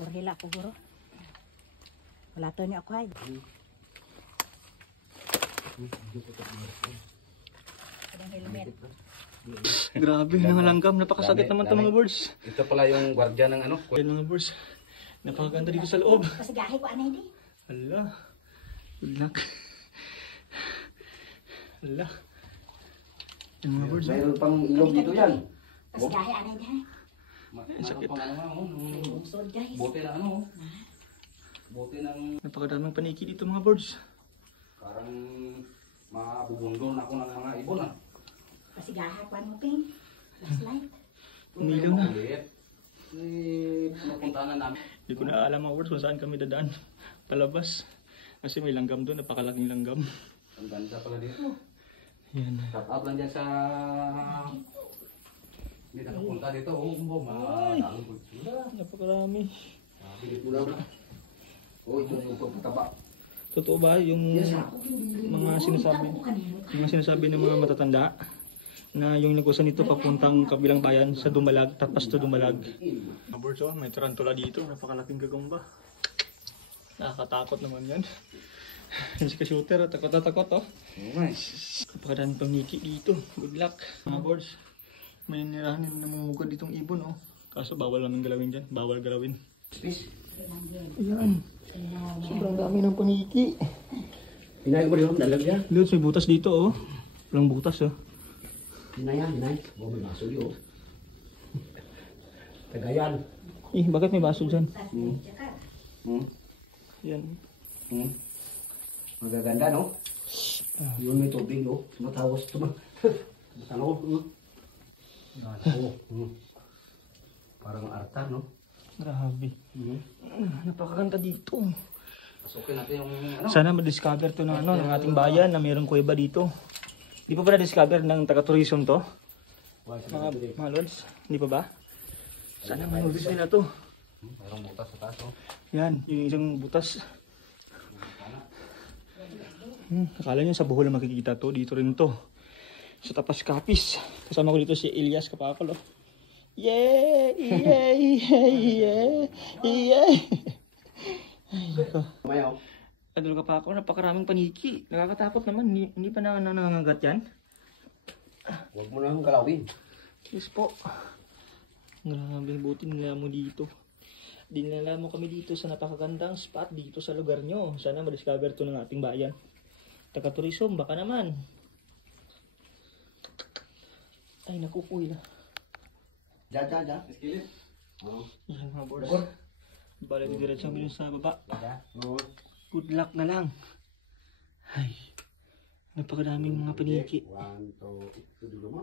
Orhila po guro. Wala to niya ako ay. Helmet. Grabe, mga langgam. Napakasakit naman ito mga birds. Ito pala yung gwardiya ng ano. Yan mga birds. Napakaganda dito sa loob. Kasi gahi ko anay di. Hala. Good luck. Hala. Yan mga birds. Mayroon pang ilog dito yan. Kasi gahi anay di ha. Sakit. Usod guys. Bote na ano. Bote ng Napakadaming paniki dito mga birds. parang mabubundol na ako ng mga ibon ah. Kasi gahi ko ano ping. Last light. Umilaw na. Napunta na namin. Hindi ko na alam mga birds kung saan kami dadaan. Palabas. Kasi may langgam doon. Napakalaking langgam. Ang ganda pala dito. Yan. Shout out lang dyan sa hindi nakapunta dito. Oo, mga po sila. Napakarami. Pilit mo lang na. Oo, ito yung pagpataba. Totoo ba yung mga sinasabi ng mga matatanda na yung negosyo nito papuntang kabilang bayan sa Dumalag, tapos to Dumalag. Mga birds, oh, may tarantula dito, napakalaking gagamba. Nakakatakot naman yan. Yung si ka-shooter, takot na takot oh. Napakadaming pangniki dito. Good luck. Mga birds, may nirahanin na namumugad ditong ibon oh. Kaso bawal naman galawin dyan, bawal galawin. Ayan. Sobrang dami ng paniki. Hinay mo rin, nalagyan. Doon, may butas dito oh. Walang butas oh. Hinay. Oo, may baso yun. Tagayan. Bakit may baso dyan? Yan. Magaganda, no? Yun may tubig, no? Matawas ito ba? Ano? Parang arta, no? Grabe. Napakaganda dito. Pasukin natin yung ano? Sana ma-discover to ng ano, ng ating bayan na mayroong kuweba dito. Di pa ba na-discover ng taga-tourism to? Mga lords, hindi pa ba? Sana manubis nila to. Mayroong butas sa taas, no? Yan, yung isang butas. Akala nyo sa Bohol na makikita to, dito rin to. Sa Tapas Capiz. Kasama ko dito si Elias Kapakalo. Yay! Yay! Yay! Yay! Ay, nako. Mayaw. Adol ka pa ako, napakaraming paniki. Nakakatakot naman, hindi pa nangangagat yan. Huwag mo na galawin. Yes po. Grabe, buti nila mo dito. Dinala mo kami dito sa napakagandang spot dito sa lugar nyo. Sana ma-discover to ng ating bayan. Taga-tourism, baka naman. Ay, naku po ila. Diyan. Iskilip. Oo. Yan mga boys. Balik ko diretso sa baba. Oo. Good luck na lang. Ay, napakadaming mga paniki. 1, 2, 3, 4.